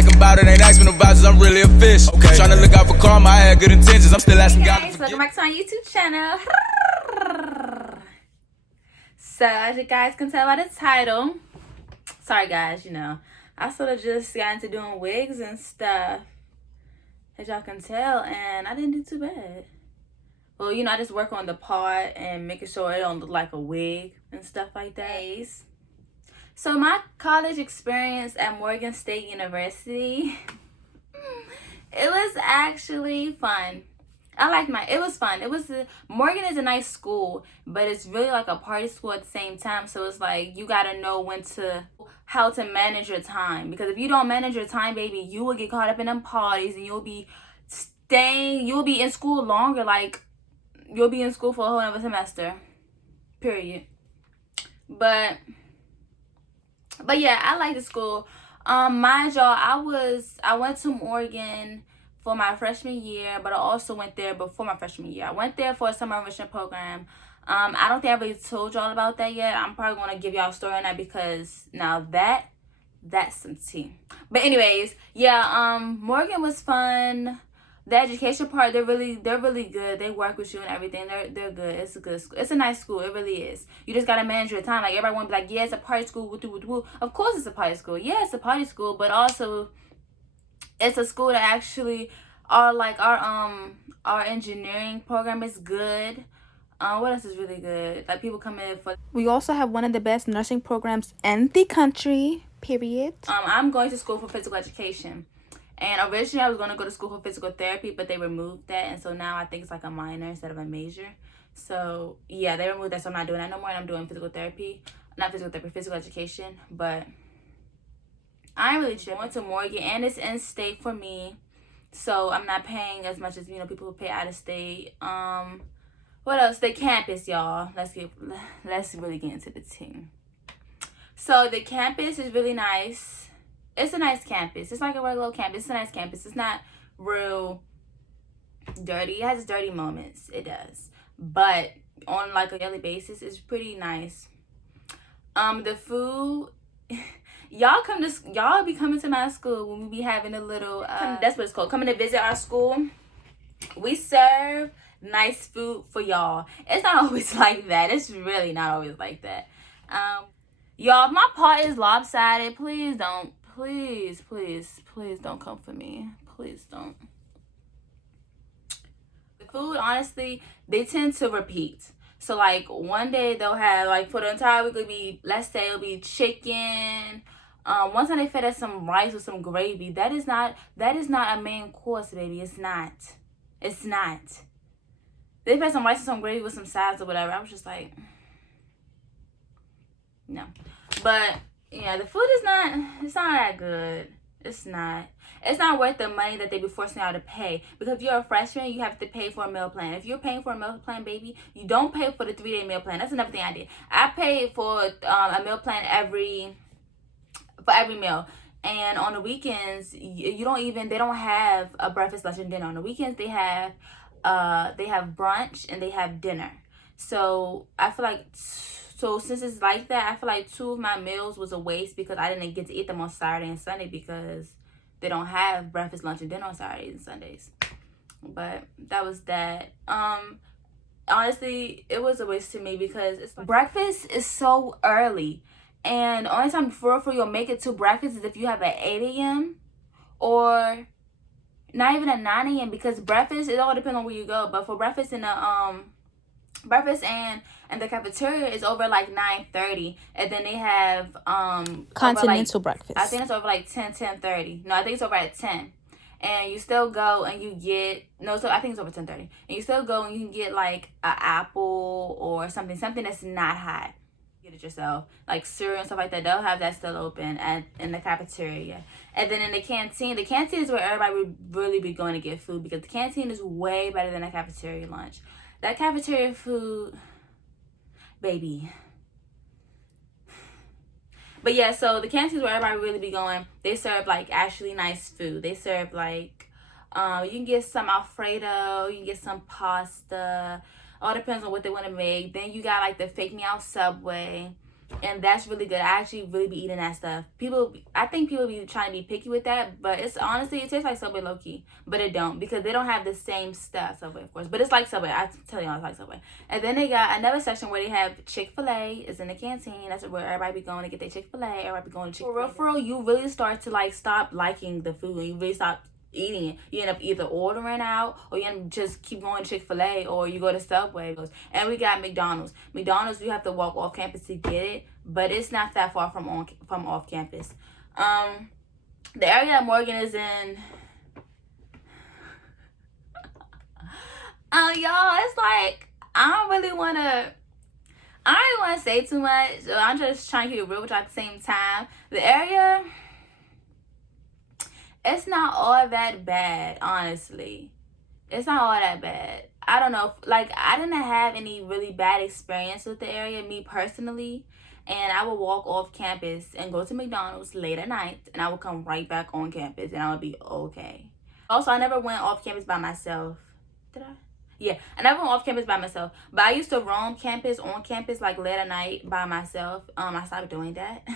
like about it, ain't asking no vouchers, I'm really a fish. Okay. Trying to look out for karma, I had good intentions, I'm still asking God to forgive. Welcome back to my YouTube channel. So, as you guys can tell by the title, sorry guys, you know, I sort of just got into doing wigs and stuff, as y'all can tell, and I didn't do too bad. Well, you know, I just work on the part and making sure it don't look like a wig and stuff like that. So my college experience at Morgan State University, it was actually fun. It was fun. Morgan is a nice school, but it's really like a party school at the same time. So it's like, you gotta know how to manage your time. Because if you don't manage your time, baby, you will get caught up in them parties and you'll be in school longer. Like, you'll be in school for a whole other semester, period. But yeah, I like the school. Mind y'all, I went to Morgan for my freshman year, but I also went there before my freshman year. I went there for a summer enrichment program. I don't think I really told y'all about that yet. I'm probably gonna give y'all a story on that, because now that's some tea. But anyways, yeah, Morgan was fun. The education part, they're really good. They work with you and everything. They're good. It's a good school. It's a nice school. It really is. You just gotta manage your time. Like, everybody wanna be like, yeah, it's a party school. Woo. Of course it's a party school. Yeah, it's a party school, but also it's a school that actually our engineering program is good. What else is really good? Like, people come in for. We also have one of the best nursing programs in the country. Period. I'm going to school for physical education. And originally, I was going to go to school for physical therapy, but they removed that. And so now I think it's like a minor instead of a major. So, yeah, they removed that. So I'm not doing that no more. And I'm doing physical education. But I ain't really sure. I went to Morgan, and it's in-state for me. So I'm not paying as much as, you know, people who pay out of state. What else? The campus, y'all. Let's really get into the team. So the campus is really nice. It's a nice campus. It's like a regular campus. It's a nice campus. It's not real dirty. It has its dirty moments. It does. But on like a daily basis, it's pretty nice. The food, y'all be coming to my school when we be having a little, that's what it's called, coming to visit our school. We serve nice food for y'all. It's not always like that. It's really not always like that. Y'all, if my part is lopsided, please don't come for me. Please don't. The food, honestly, they tend to repeat. So like, one day they'll have, like, for the entire week, it'll be chicken. One time they fed us some rice with some gravy. That is not a main course, baby. It's not. They fed some rice with some gravy with some sides or whatever. I was just like, no. But yeah, the food it's not that good. It's not worth the money that they be forcing y'all to pay. Because if you're a freshman, you have to pay for a meal plan. If you're paying for a meal plan, baby, you don't pay for the 3-day meal plan. That's another thing I did. I paid for a meal plan for every meal. And on the weekends, they don't have a breakfast, lunch, and dinner. On the weekends, they have brunch and they have dinner. So I feel like, since it's like that, I feel like 2 of my meals was a waste, because I didn't get to eat them on Saturday and Sunday, because they don't have breakfast, lunch, and dinner on Saturdays and Sundays. But that was that. Honestly, it was a waste to me, because it's like, breakfast is so early. And the only time before you'll make it to breakfast is if you have an 8 a.m. or not even a 9 a.m. because breakfast, it all depends on where you go. But for breakfast and the cafeteria is over like 9:30, and then they have Continental breakfast. I think it's over like 10:30. No, I think it's over at 10. And you still go and you get I think it's over 10:30. And you still go and you can get like an apple or something that's not hot. Get it yourself, like cereal and stuff like that. They'll have that still open in the cafeteria. And then in the canteen is where everybody would really be going to get food, because the canteen is way better than the cafeteria lunch. That cafeteria food, baby. But yeah, so the canteen is where everybody really be going. They serve like actually nice food. They serve like you can get some Alfredo, you can get some pasta. All depends on what they want to make. Then you got like the Fake Me Out Subway. And that's really good. I actually really be eating that stuff. I think people be trying to be picky with that, but it's honestly, it tastes like Subway low-key. But it don't, because they don't have the same stuff, Subway, of course. But it's like Subway. I tell y'all, it's like Subway. And then they got another section where they have Chick-fil-A. It's in the canteen. That's where everybody be going to get their Chick-fil-A. Everybody be going to Chick-fil-A. For real, you really start to, like, stop liking the food. You really stop eating it. You end up either ordering out, or you end up just keep going to Chick-fil-A, or you go to Subway. And we got McDonald's. McDonald's, you have to walk off campus to get it, but it's not that far from off campus. The area that Morgan is in, y'all, it's like I don't really want to say too much. So I'm just trying to keep it real with you at the same time. The area, it's not all that bad, honestly. It's not all that bad. I don't know. Like, I didn't have any really bad experience with the area, me personally. And I would walk off campus and go to McDonald's late at night. And I would come right back on campus. And I would be okay. Also, I never went off campus by myself. Did I? Yeah, I never went off campus by myself. But I used to roam on campus, like, late at night by myself. I stopped doing that.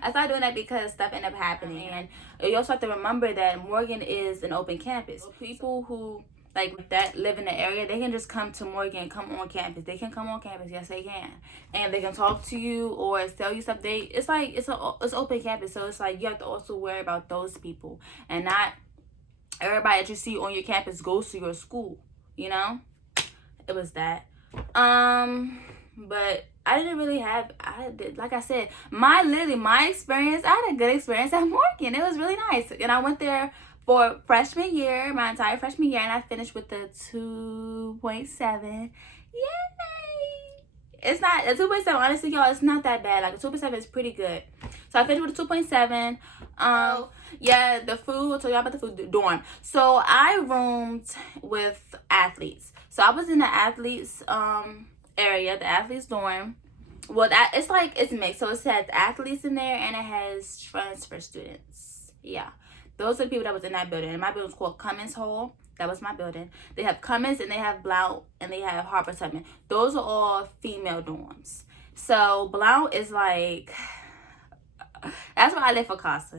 I started doing that because stuff ended up happening. And you also have to remember that Morgan is an open campus. People who like that live in the area, they can just come to Morgan, come on campus. They can come on campus, yes they can. And they can talk to you or tell you stuff. It's open campus, so it's like you have to also worry about those people. And not everybody that you see on your campus goes to your school, you know? It was that. But I didn't really have, like I said, my experience, I had a good experience at Morgan. It was really nice. And I went there for freshman year, my entire freshman year, and I finished with the 2.7. Yay! It's not, a 2.7, honestly, y'all, it's not that bad. Like, a 2.7 is pretty good. So I finished with a 2.7. Yeah, the food, I'll tell y'all about the food, dorm. So I roomed with athletes. So I was in the athletes, area, the athletes dorm. Well, it's mixed. So it has athletes in there and it has transfer students. Yeah, those are the people that was in that building. And my building was called Cummins Hall. That was my building. They have Cummins and they have Blount and they have Harper Tubman. Those are all female dorms. So Blount is like, that's why I live for CASA.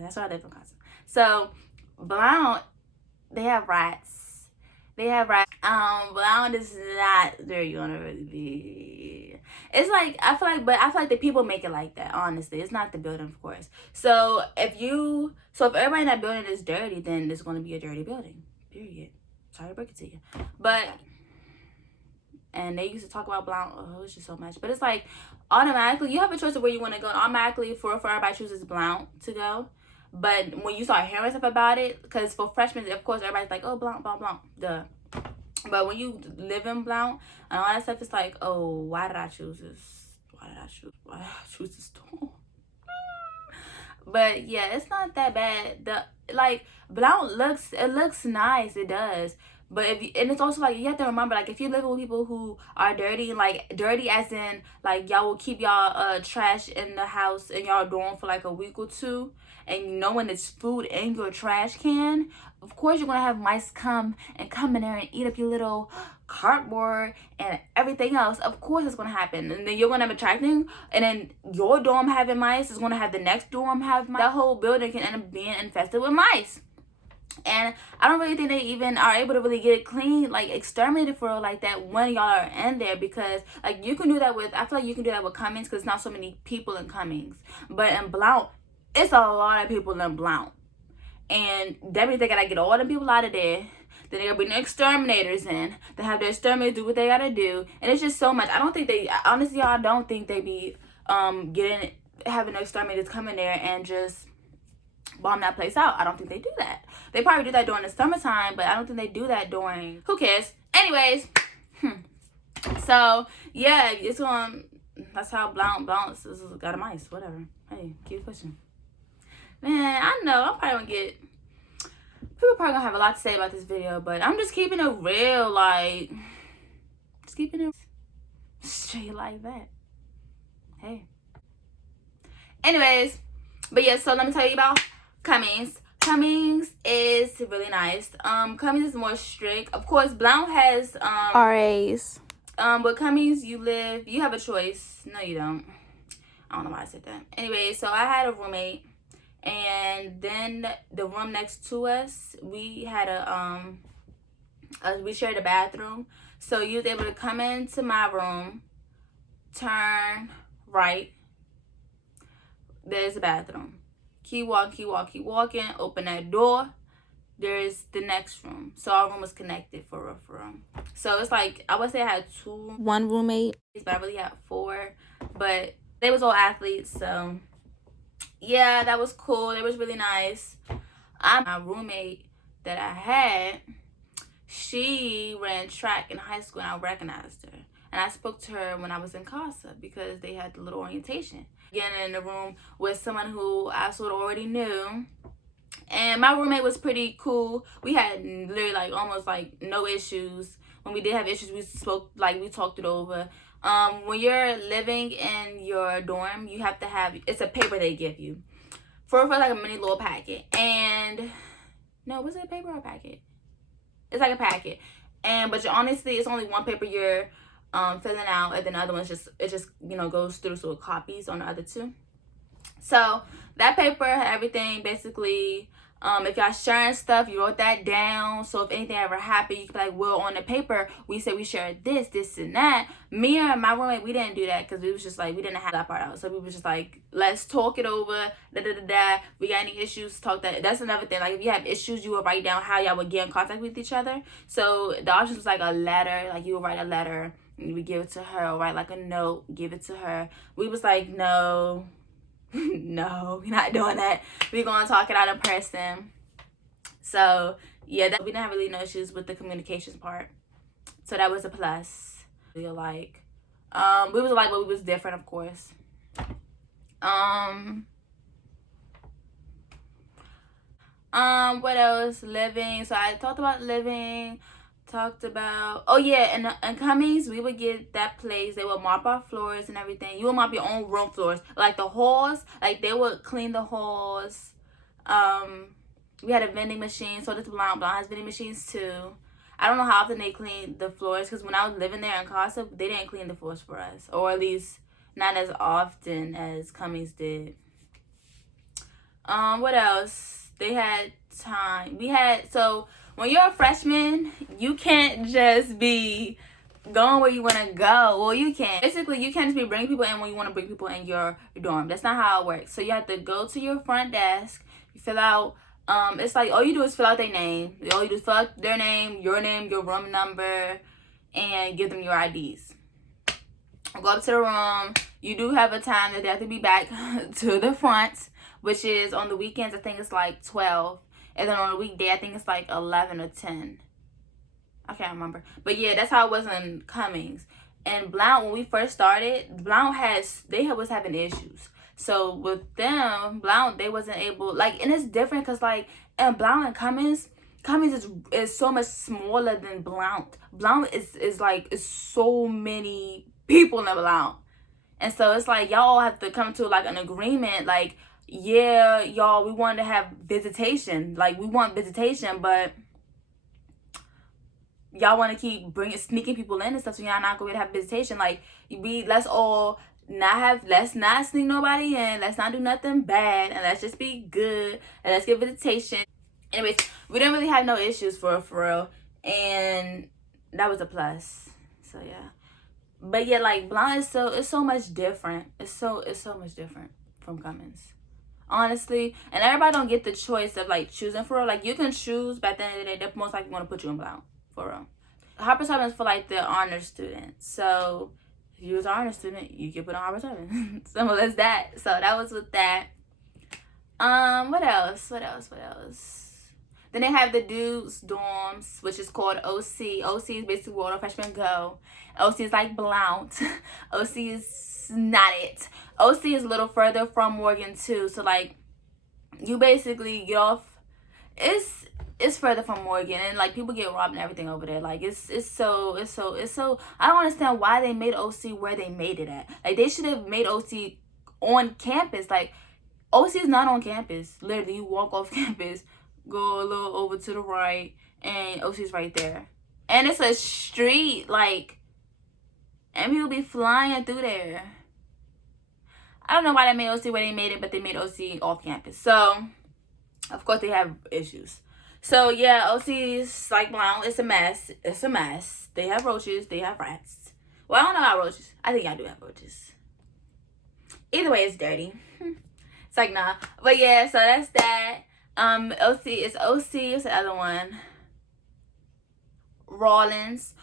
So Blount, they have rats. Blount is not where you're gonna really be. It's like, I feel like the people make it like that, honestly. It's not the building, of course. So if everybody in that building is dirty, then it's gonna be a dirty building. Period. Sorry to break it to you. And they used to talk about Blount, it's just so much. But it's like, automatically, you have a choice of where you want to go. And automatically, for everybody chooses Blount to go. But when you start hearing stuff about it, because for freshmen, of course, everybody's like, oh, Blount, duh. But when you live in Blount and all that stuff, it's like, oh, why did I choose this? Why did I choose this dorm? But yeah, it's not that bad. Blount looks nice, it does. But and it's also like, you have to remember, like, if you live with people who are dirty, like dirty as in like y'all will keep y'all trash in the house in y'all dorm for like a week or two, and you know when there's food in your trash can, of course you're gonna have mice come in there and eat up your little cardboard and everything else. Of course it's gonna happen, and then you're gonna have attracting, and then your dorm having mice is gonna have the next dorm have mice. That whole building can end up being infested with mice. And I don't really think they even are able to really get it clean, like exterminated for real like that when y'all are in there. Because like you can do that with, I feel like you can do that with Cummings because it's not so many people in Cummings. But in Blount, it's a lot of people in Blount. And that means they gotta get all the people out of there. Then they gotta bring the exterminators in. They have their exterminators do what they gotta do. And it's just so much. I don't think they be having the exterminators come in there and just bomb that place out. I don't think they do that. They probably do that during the summertime, but I don't think they do that during, who cares? Anyways, so yeah, that's how Blount got a mice, whatever. Hey, keep pushing. Man, I know, people probably gonna have a lot to say about this video, but I'm just keeping it real, like, just keeping it straight like that. Hey. Anyways, but yeah, so let me tell you about Cummings. Cummings is really nice. Cummings is more strict. Of course, Blount has RAs. But Cummings, you have a choice. No, you don't. I don't know why I said that. Anyway, so I had a roommate, and then the room next to us, we had we shared a bathroom. So you was able to come into my room, turn right, there's a bathroom. Keep walking, open that door, there's the next room. So our room was connected for real. So it's like, I would say I had one roommate, but I really had 4. But they was all athletes, so yeah, that was cool. It was really nice. My roommate that I had, she ran track in high school, and I recognized her. And I spoke to her when I was in CASA because they had the little orientation. Getting in the room with someone who I sort of already knew. And my roommate was pretty cool. We had literally like almost like no issues. When we did have issues, we talked it over. When you're living in your dorm, you have to have, it's a paper they give you for like a mini little packet. And no, was it a paper or a packet? It's like a packet. But honestly, it's only one paper you're filling out, and then the other one's just goes through, so it copies on the other 2. So that paper had everything basically. If y'all sharing stuff, you wrote that down. So if anything ever happened, you could be like, well, on the paper, we said we shared this, and that. Me and my roommate, we didn't do that because we was just like, we didn't have that part out. So we was just like, let's talk it over, We got any issues, talk that. That's another thing. Like, if you have issues, you would write down how y'all would get in contact with each other. So the options was like a letter. Like, you would write a letter, and we give it to her, or write like a note, give it to her. We was like, no. No, we're not doing that. We're gonna talk it out in person. So yeah, we didn't have really no issues with the communications part, so that was a plus. We were like, but we was different, of course. What else? Living. So I talked about living. Talked about, oh yeah, and Cummings, we would get that place. They would mop our floors and everything. You would mop your own room floors, like the halls. Like, they would clean the halls. We had a vending machine. So this Blount has vending machines too. I don't know how often they clean the floors, because when I was living there in CASA, they didn't clean the floors for us, or at least not as often as Cummings did. What else? They had time. So when you're a freshman, you can't just be going where you want to go. Well, you can. Basically, you can't just be bringing people in when you want to bring people in your dorm. That's not how it works. So you have to go to your front desk. You fill out, it's like, all you do is fill out their name. All you do is fill out their name, your room number, and give them your IDs. Go up to the room. You do have a time that they have to be back to the front, which is on the weekends, I think it's like 12. And then on a weekday, I think it's like 11 or 10. I can't remember. But yeah, that's how it was in Cummings. And Blount, when we first started, Blount was having issues. So with them, Blount, they wasn't able, like, and it's different because, like, in Blount and Cummings is so much smaller than Blount. Blount is so many people in Blount. And so it's like, y'all have to come to like an agreement, like, yeah, y'all, we want to have visitation. Like, we want visitation, but y'all want to keep sneaking people in and stuff, so y'all not going to have visitation. Like, let's not sneak nobody in. Let's not do nothing bad, and let's just be good, and let's get visitation. Anyways, we didn't really have no issues for real, and that was a plus. So yeah, but yeah, like, Blount it's so much different. It's so much different from Cummings, honestly. And everybody don't get the choice of like choosing for real. Like, you can choose, but at the end of the day, they're most likely going to put you in Blount for real. Harper 7 is for like the honor students. So if you was an honor student, you get put on Harper 7. Simple as that. So that was with that. What else? Then they have the dudes dorms, which is called OC. OC is basically where all the freshmen go. OC is like Blount. OC is not it. OC is a little further from Morgan too. So like, you basically get off. It's further from Morgan, and like, people get robbed and everything over there. Like, it's so I don't understand why they made OC where they made it at. Like, they should have made OC on campus. Like, OC is not on campus. Literally, you walk off campus, go a little over to the right, and OC is right there. And it's a street, like, and people be flying through there. I don't know why they made OC where they made it, but they made OC off campus. So, of course, they have issues. So, yeah, OC is like Blount. It's a mess. It's a mess. They have roaches. They have rats. Well, I don't know about roaches. I think y'all do have roaches. Either way, it's dirty. It's like, nah. But, yeah, so that's that. OC is OC. What's the other one? Rawlings,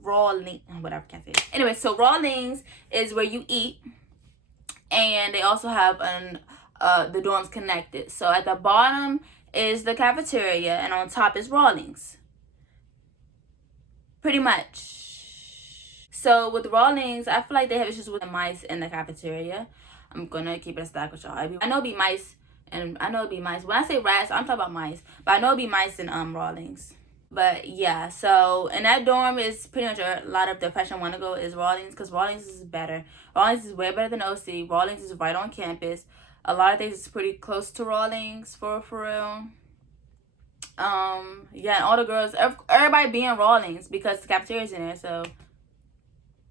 whatever, can't say it. Anyway, so Rawlings is where you eat, and they also have the dorms connected. So at the bottom is the cafeteria, and on top is Rawlings. Pretty much. So with Rawlings, I feel like they have issues with the mice in the cafeteria. I'm gonna keep it a stack with y'all. I know it'd be mice, and I know it'd be mice. When I say rats, I'm talking about mice, but I know it'd be mice in Rawlings. But yeah, so in that dorm is pretty much a lot of the freshmen want to go is Rawlings, because Rawlings is better. Rawlings is way better than OC. Rawlings is right on campus. A lot of things is pretty close to Rawlings for real. Yeah, and all the girls, everybody be in Rawlings because the cafeteria's in there, so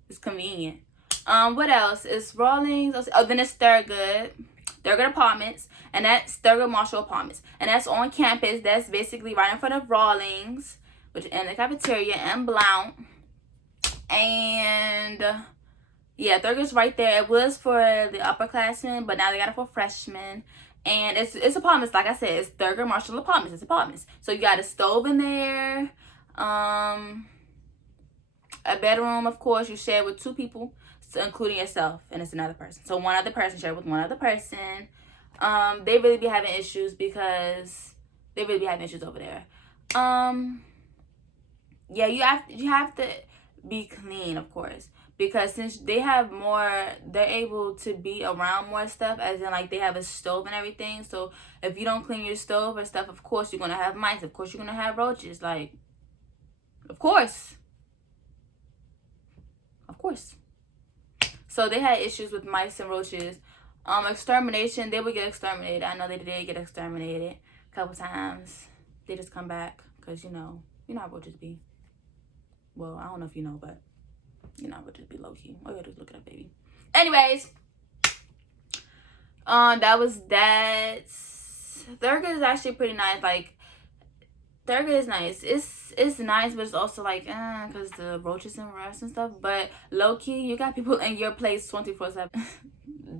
it's convenient. What else is Rawlings? Oh, then it's Thurgood Apartments, and that's Thurgood Marshall Apartments, and that's on campus. That's basically right in front of Rawlings, which in the cafeteria, and Blount. And yeah, Thurgood's right there. It was for the upperclassmen, but now they got it for freshmen. And it's apartments, like I said, it's Thurgood Marshall Apartments. It's apartments. So you got a stove in there, a bedroom, of course, you share with 2 people. So including yourself, and it's another person. So one other person shared with one other person. They really be having issues because they really be having issues over there. Yeah, you have to be clean, of course, because since they have more, they're able to be around more stuff, as in like they have a stove and everything. So if you don't clean your stove or stuff, of course you're gonna have mice. Of course you're gonna have roaches. Like, of course. So they had issues with mice and roaches. Extermination, they would get exterminated. I know they did get exterminated a couple times. They just come back because, you know how roaches be. Well, I don't know if you know, but you know how roaches be low-key. Oh, yeah, just look it up, baby. Anyways, that was that. Thurgood is actually pretty nice. Like, Thurgood is nice. It's nice, but it's also like, because the roaches and rats and stuff. But low-key, you got people in your place 24/7.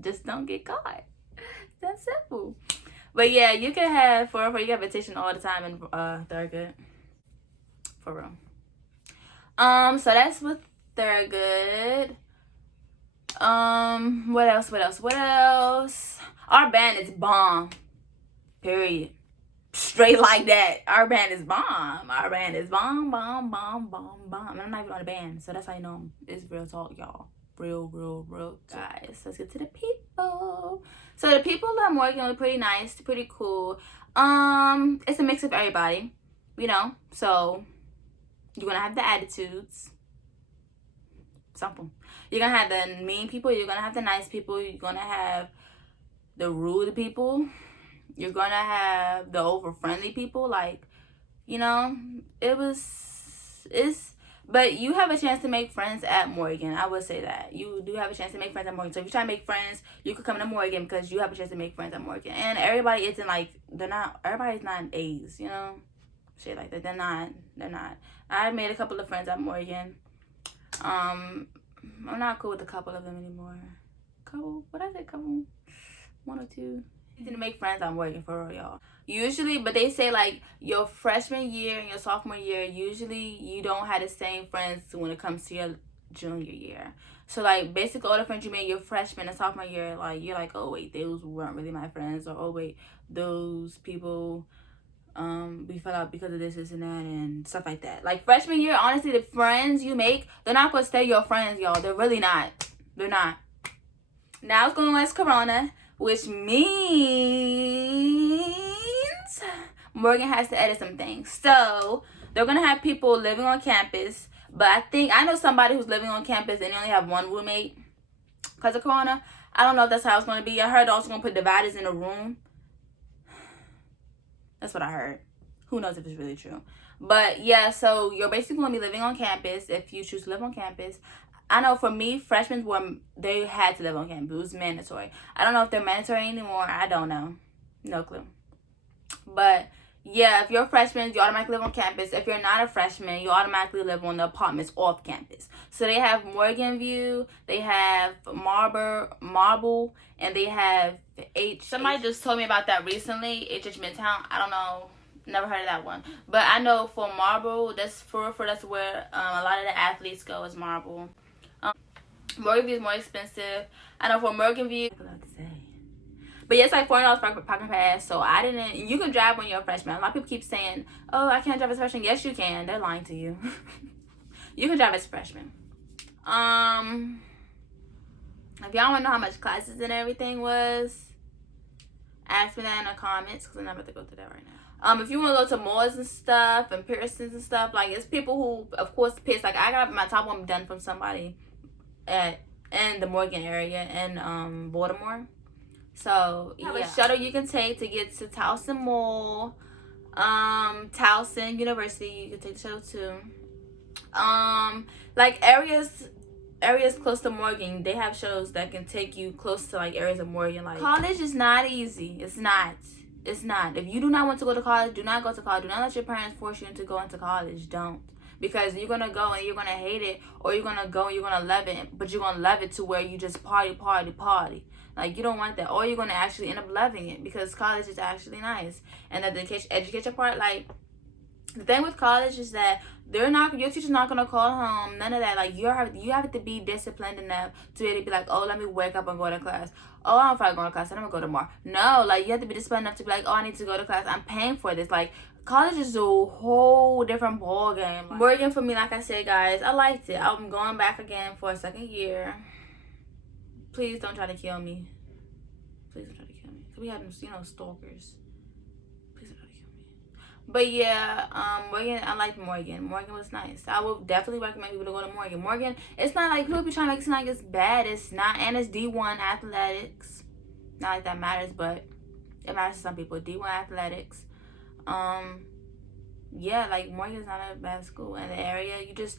Just don't get caught. That's simple. But yeah, you can have, you get vacation all the time in Thurgood. For real. So that's with Thurgood. What else? Our band is bomb. Period. Straight like that. Our band is bomb. Our band is bomb. And I'm not even on the band, so that's how you know it's real talk, y'all. Real guys. Let's get to the people. So the people that I'm working with are pretty nice, pretty cool. It's a mix of everybody, so you're gonna have the attitudes. Simple. You're gonna have the mean people, you're gonna have the nice people, you're gonna have the rude people. You're gonna have the over friendly people, but you have a chance to make friends at Morgan. I would say that. You do have a chance to make friends at Morgan. So if you try to make friends, you could come to Morgan because you have a chance to make friends at Morgan. And everybody isn't everybody's not A's, shit like that. They're not. I made a couple of friends at Morgan. I'm not cool with a couple of them anymore. Couple? One or two. To make friends, I'm working for real, y'all. Usually, but they say your freshman year and your sophomore year, usually you don't have the same friends when it comes to your junior year. So basically all the friends you made your freshman and sophomore year, you're like, oh wait, those weren't really my friends, or oh wait, those people we fell out because of this and that and stuff like that. Freshman year, honestly, the friends you make, they're not gonna stay your friends, y'all. They're really not. They're not. Now it's going on as Corona, which means Morgan has to edit some things. So they're going to have people living on campus. But I know somebody who's living on campus and they only have one roommate because of Corona. I don't know if that's how it's going to be. I heard they're also going to put dividers in a room. That's what I heard. Who knows if it's really true. But yeah, so you're basically going to be living on campus if you choose to live on campus. I know for me, freshmen they had to live on campus. It was mandatory. I don't know if they're mandatory anymore. I don't know. No clue. But yeah, if you're a freshman, you automatically live on campus. If you're not a freshman, you automatically live on the apartments off campus. So they have Morgan View, they have Marble, and they have Somebody just told me about that recently, HH Midtown. I don't know. Never heard of that one. But I know for Marble, that's that's where a lot of the athletes go, is Marble. Morgan View is more expensive. I know for Morgan View, but yeah, it's like $400 for parking pass. So I didn't. You can drive when you're a freshman. A lot of people keep saying, "Oh, I can't drive as a freshman." Yes, you can. They're lying to you. You can drive as a freshman. If y'all want to know how much classes and everything was, ask me that in the comments, because I'm not about to go through that right now. If you want to go to malls and stuff and Pearsons and stuff, like, it's people who, of course, Pierce. Like, I got my top one done from somebody in the Morgan area in Baltimore. So yeah, a shuttle you can take to get to Towson Mall, Towson University. You can take the shuttle too. Like areas close to Morgan, they have shuttles that can take you close to like areas of Morgan. Like, college is not easy. It's not. If you do not want to go to college, do not go to college. Do not let your parents force you into going to college. Don't. Because you're going to go and you're going to hate it, or you're going to go and you're going to love it, but you're going to love it to where you just party. Like, you don't want that. Or you're going to actually end up loving it, because college is actually nice. And the education part, like, the thing with college is that your teacher's not going to call home, none of that. Like, you have to be disciplined enough to be able to be like, oh, let me wake up and go to class. Oh, I don't feel like going to class, I'm going to go tomorrow. No, like, you have to be disciplined enough to be like, oh, I need to go to class. I'm paying for this. Like, college is a whole different ball game. Like, Morgan, for me, like I said, guys, I liked it. I'm going back again for a second year. Please don't try to kill me. Please don't try to kill me. Because we had them, stalkers. Please don't try to kill me. But yeah, Morgan, I liked Morgan. Morgan was nice. I would definitely recommend people to go to Morgan. Morgan, it's not like people be trying to make it seem like it's bad. It's not. And it's D1 athletics. Not like that matters, but it matters to some people. D1 athletics. Yeah, like, Morgan's not a bad school in the area. You just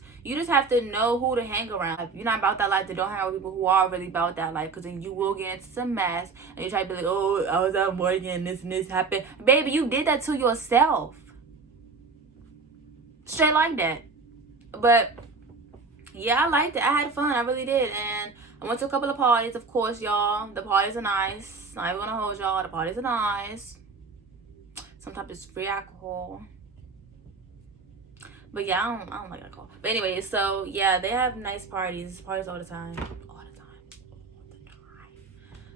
have to know who to hang around. If you're not about that life, then don't hang out with people who are really about that life, because then you will get into some mess and you try to be like, oh, I was at Morgan, this and this happened. Baby, you did that to yourself. Straight like that. But yeah, I liked it. I had fun. I really did. And I went to a couple of parties, of course, y'all. The parties are nice. Not even gonna hold y'all. The parties are nice. Sometimes it's free alcohol. But yeah, I don't like alcohol. But anyway, so yeah, they have nice parties. Parties all the time.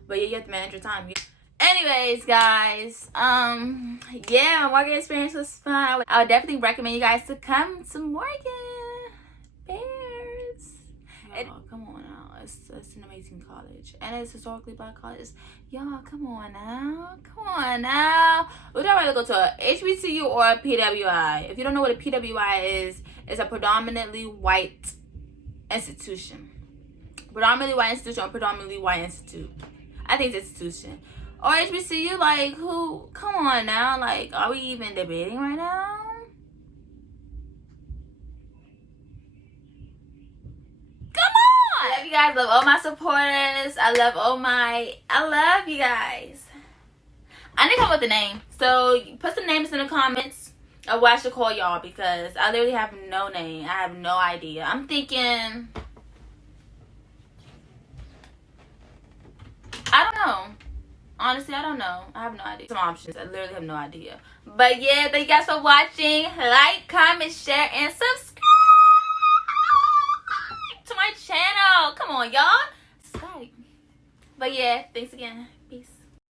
But yeah, you have to manage your time. Anyways, guys, yeah, my Morgan experience was fun. I would definitely recommend you guys to come to Morgan. Bears. Come on now. It's an amazing college. And it's historically black college. Y'all, come on now. Would y'all rather go to a HBCU or a PWI? If you don't know what a PWI is, it's a predominantly white institution. Predominantly white institution or predominantly white institute. I think it's institution. Or HBCU, like, who? Come on now. Like, are we even debating right now? I love you guys. Love all my supporters. I love you guys. I need to come up with a name. So put some names in the comments of what I should call y'all, because I literally have no name. I have no idea. I'm thinking, I don't know. Honestly, I don't know. I have no idea. Some options. I literally have no idea. But yeah, thank you guys for watching. Like, comment, share, and subscribe to my channel. Come on, y'all. Subscribe. But yeah, thanks again.